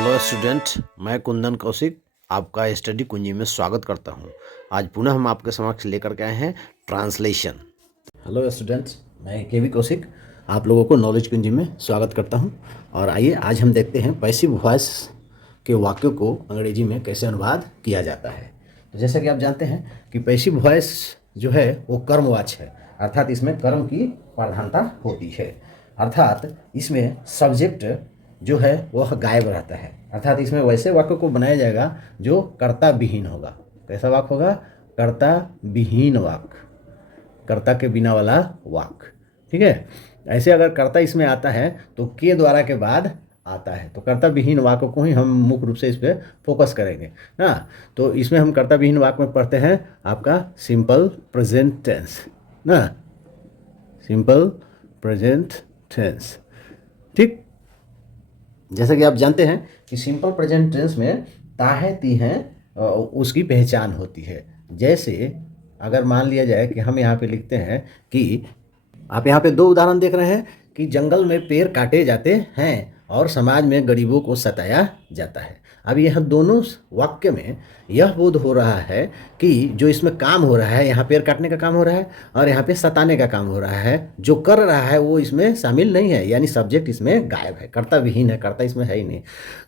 Hello student, मैं कुंदन कौशिक आपका study कुंजी में स्वागत करता हूं। आज पुनः हम आपके समक्ष लेकर के आए हैं ट्रांसलेशन। हेलो स्टूडेंट्स, मैं केवी कौशिक आप लोगों को नॉलेज कुंजी में स्वागत करता हूं। और आइए आज हम देखते हैं पैसिव वॉइस के वाक्यों को अंग्रेजी में कैसे अनुवाद किया जाता है। तो जैसा कि आप जानते हैं कि पैसिव वॉइस जो है वो कर्मवाच्य है, अर्थात इसमें कर्म की प्रधानता होती है। अर्थात इसमें सब्जेक्ट जो है वह गायब रहता है। अर्थात इसमें वैसे वाक्य को बनाया जाएगा जो कर्ता विहीन होगा। कैसा वाक्य होगा? कर्ता विहीन वाक्य, कर्ता के बिना वाला वाक्य। ठीक है, ऐसे अगर कर्ता इसमें आता है तो के द्वारा के बाद आता है, तो कर्ता विहीन वाक्य को ही हम मुख्य रूप से इस पर फोकस करेंगे ना। तो इसमें हम कर्ता विहीन वाक्य में पढ़ते हैं आपका सिंपल प्रेजेंट टेंस ना, सिंपल प्रेजेंट टेंस। ठीक, जैसा कि आप जानते हैं कि सिंपल प्रेजेंट टेंस में ताहे तीहें उसकी पहचान होती है। जैसे अगर मान लिया जाए कि हम यहाँ पे लिखते हैं कि आप यहाँ पे दो उदाहरण देख रहे हैं कि जंगल में पेड़ काटे जाते हैं और समाज में गरीबों को सताया जाता है। अब यह दोनों वाक्य में यह बोध हो रहा है कि जो इसमें काम हो रहा है, यहाँ पेड़ काटने का काम हो रहा है और यहाँ पे सताने का काम हो रहा है, जो कर रहा है वो इसमें शामिल नहीं है, यानी सब्जेक्ट इसमें गायब है, कर्ता विहीन है, कर्ता इसमें है ही नहीं।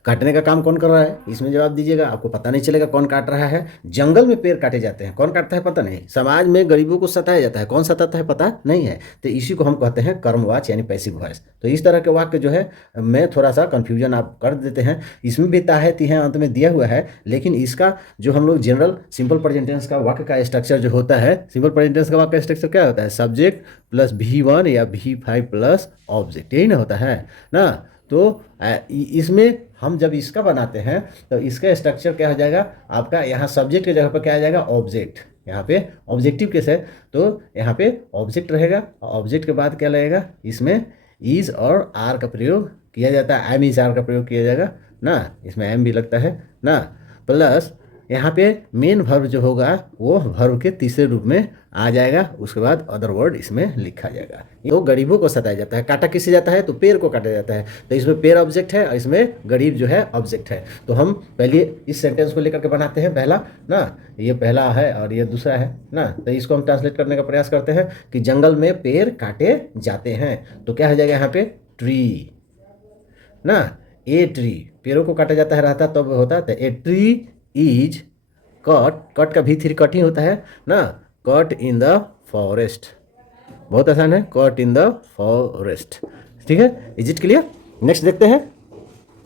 काटने का काम कौन कर रहा है, इसमें जवाब दीजिएगा, आपको पता नहीं चलेगा कौन काट रहा है। जंगल में पेड़ काटे जाते हैं, कौन काटता है पता नहीं। समाज में गरीबों को सताया जाता है, कौन सताता है पता नहीं है। तो इसी को हम कहते हैं कर्मवाच्य यानी पैसिव वॉइस। तो इस तरह के वाक्य जो है मैं थोड़ा सा कंफ्यूजन आप कर देते हैं। इसमें भी ताहे तीहें अंत में दिया हुआ है, लेकिन इसका जो हम लोग जनरल सिंपल प्रेजेंट टेंस का वाक्य का स्ट्रक्चर जो होता है, सिंपल प्रेजेंट टेंस का वाक्य का स्ट्रक्चर क्या होता है? सब्जेक्ट प्लस V1 या V5 प्लस ऑब्जेक्ट, यही ना होता है ना। तो इसमें हम जब इसका बनाते हैं तो इसका स्ट्रक्चर क्या हो जाएगा आपका? यहाँ सब्जेक्ट की जगह पर क्या आ जाएगा? ऑब्जेक्ट। यहाँ पे ऑब्जेक्टिव केस है तो यहाँ पे ऑब्जेक्ट रहेगा, ऑब्जेक्ट के बाद क्या लगेगा? इसमें इज और आर का प्रयोग किया जाता है, एम इज आर का प्रयोग किया जाएगा ना, इसमें एम भी लगता है ना। प्लस यहाँ पे मेन वर्ब जो होगा वो वर्ब के तीसरे रूप में आ जाएगा, उसके बाद अदर वर्ड इसमें लिखा जाएगा। तो गरीबों को सताया जाता है, काटा किससे जाता है? तो पेड़ को काटा जाता है। तो इसमें पेड़ ऑब्जेक्ट है और इसमें गरीब जो है ऑब्जेक्ट है। तो हम पहले इस सेंटेंस को लेकर के बनाते हैं पहला ना, ये पहला है और ये दूसरा है ना। तो इसको हम ट्रांसलेट करने का प्रयास करते हैं कि जंगल में पेड़ काटे जाते हैं, तो क्या हो जाएगा यहाँ पे? ट्री ना, ए ट्री, पेड़ों को काटा जाता है रहता तब तो होता है। A tree is cut, cut का V3 कट ही होता है ना, कट इन द फॉरेस्ट। बहुत आसान है, कट इन द फॉरेस्ट। ठीक है, इज इट क्लियर? नेक्स्ट देखते हैं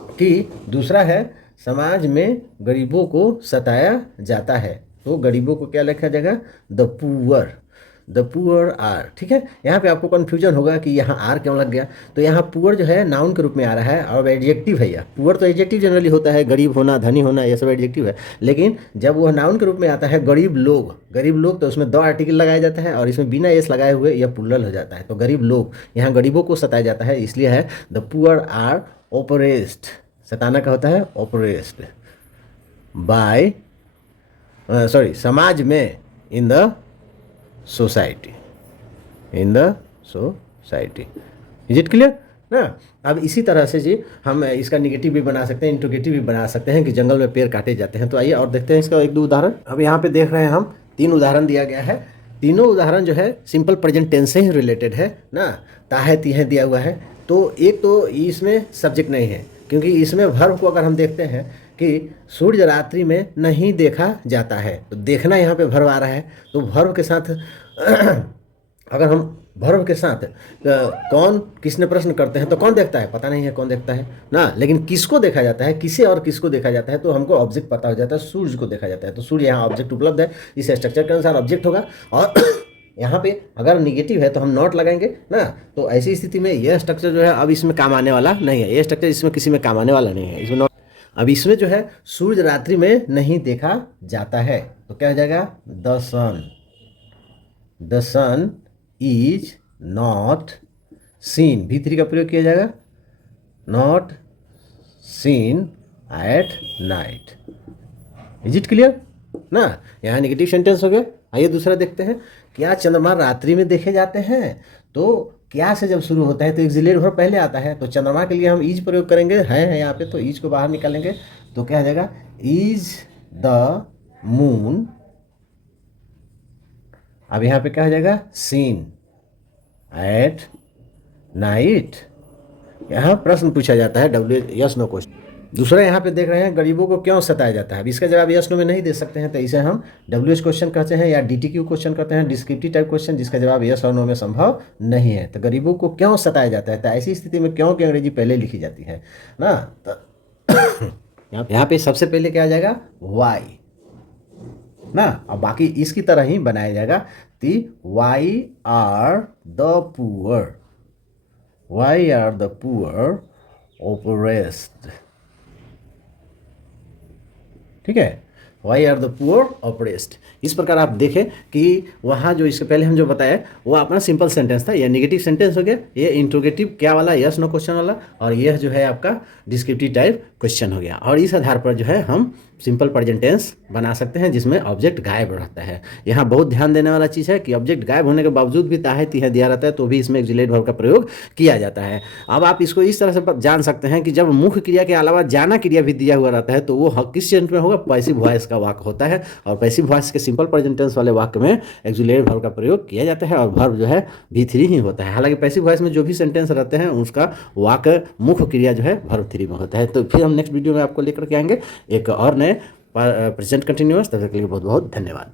कि दूसरा है समाज में गरीबों को सताया जाता है। तो गरीबों को क्या लिखा जाएगा? The poor, the poor are. ठीक है, यहाँ पे आपको कन्फ्यूजन होगा कि यहाँ आर क्यों लग गया। तो यहाँ पुअर जो है नाउन के रूप में आ रहा है और एडजेक्टिव है। यह पुअर तो एडजेक्टिव जनरली होता है, गरीब होना, धनी होना, ये सब एडजेक्टिव है। लेकिन जब वह नाउन के रूप में आता है गरीब लोग, गरीब लोग, तो उसमें द आर्टिकल लगाया जाता है और इसमें बिना एस लगाए हुए यह प्लूरल हो जाता है। तो गरीब लोग, यहाँ गरीबों को सताया जाता है, इसलिए है द पुअर आर ओपरेस्ड। सताना का होता है ओपरेस्ड बाय समाज में, in the society, in the society. Is it clear ना? अब इसी तरह से जी हम इसका निगेटिव भी बना सकते हैं, इंट्रोगेटिव भी बना सकते हैं कि जंगल में पेड़ काटे जाते हैं। तो आइए और देखते हैं इसका एक दो उदाहरण। अब यहाँ पे देख रहे हैं हम 3 उदाहरण दिया गया है। तीनों उदाहरण जो है सिंपल प्रेजेंट टेंस से ही रिलेटेड है ना। ताहे तीहें दिया हुआ है। तो एक तो इसमें सब्जेक्ट नहीं है, क्योंकि इसमें वर्ब को अगर हम देखते हैं कि सूर्य रात्रि में नहीं देखा जाता है, तो देखना यहाँ पे वर्ब आ रहा है। तो वर्ब के साथ अगर हम वर्ब के साथ कौन किसने प्रश्न करते हैं तो कौन देखता है? पता नहीं है कौन देखता है ना। लेकिन किसको देखा जाता है, किसे और किसको देखा जाता है, तो हमको ऑब्जेक्ट पता हो जाता है, सूर्य को देखा जाता है। तो सूर्य यहाँ ऑब्जेक्ट उपलब्ध है, इस स्ट्रक्चर के अनुसार ऑब्जेक्ट होगा। और यहाँ पे अगर निगेटिव है तो हम नॉट लगाएंगे ना। तो ऐसी स्थिति में यह स्ट्रक्चर जो है अब इसमें काम आने वाला नहीं है, यह स्ट्रक्चर इसमें किसी में काम आने वाला नहीं है, इसमें नॉट। अब इसमें जो है सूर्य रात्रि में नहीं देखा जाता है, तो क्या हो जाएगा? The sun, the sun is not seen. V3 का प्रयोग किया जाएगा, not seen at night. Is it clear ना? यहाँ निगेटिव सेंटेंस हो गया। आइए दूसरा देखते हैं, क्या चंद्रमा रात्रि में देखे जाते हैं? तो क्या से जब शुरू होता है तो एक्सिलेट वर्ब पहले आता है। तो चंद्रमा के लिए हम इज प्रयोग करेंगे, है यहाँ पे, तो इज को बाहर निकालेंगे तो क्या आ जाएगा, इज द मून। अब यहाँ पे क्या हो जाएगा, सीन एट नाइट। यहाँ प्रश्न पूछा जाता है, डब्ल्यू यस नो क्वेश्चन। दूसरा यहाँ पे देख रहे हैं, गरीबों को क्यों सताया जाता है। अब इसका जवाब यस नो में नहीं दे सकते हैं, तो इसे हम डब्ल्यू क्वेश्चन कहते हैं या DTQ क्वेश्चन कहते हैं, डिस्क्रिप्टिव टाइप क्वेश्चन, जिसका जवाब यस और नो में संभव नहीं है। तो गरीबों को क्यों सताया जाता है, तो ऐसी स्थिति में क्यों की अंग्रेजी पहले लिखी जाती है ना। तो यहाँ पे सबसे पहले क्या आ जाएगा, वाई ना, और बाकी इसकी तरह ही बनाया जाएगा। The why are the poor, why are the poor oppressed, ठीक है, why are the poor oppressed. इस प्रकार आप देखें कि वहाँ जो इसके पहले हम जो बताया वो अपना सिंपल सेंटेंस था, यह नेगेटिव सेंटेंस हो गया, ये इंट्रोगेटिव क्या वाला, यस नो क्वेश्चन वाला, और यह जो है आपका डिस्क्रिप्टिव टाइप क्वेश्चन हो गया। और इस आधार पर जो है हम सिंपल प्रेजेंट टेंस बना सकते हैं जिसमें ऑब्जेक्ट गायब रहता है। यहाँ बहुत ध्यान देने वाला चीज़ है कि ऑब्जेक्ट गायब होने के बावजूद भी ताहे तीहे दिया रहता है तो भी इसमें एक्सिलेट वर्ब का प्रयोग किया जाता है। अब आप इसको इस तरह से जान सकते हैं कि जब मुख्य क्रिया के अलावा जाना क्रिया भी दिया हुआ रहता है तो वो किस सेंस में होगा, पैसिव वॉइस का वाक्य होता है, और पैसिव वॉइस के सिंपल प्रेजेंट टेंस वाले वाक्य में एक्सिलेट वर्ब का प्रयोग किया जाता है और वर्ब जो है V3 ही होता है। हालांकि पैसिव वॉइस में जो भी सेंटेंस रहते हैं उसका वाक्य मुख्य क्रिया जो है वर्ब 3 में होता है। तो फिर हम नेक्स्ट वीडियो में आपको लेकर के आएंगे एक और नए प्रेजेंट कंटिन्यूअस। तब तक के लिए बहुत बहुत धन्यवाद।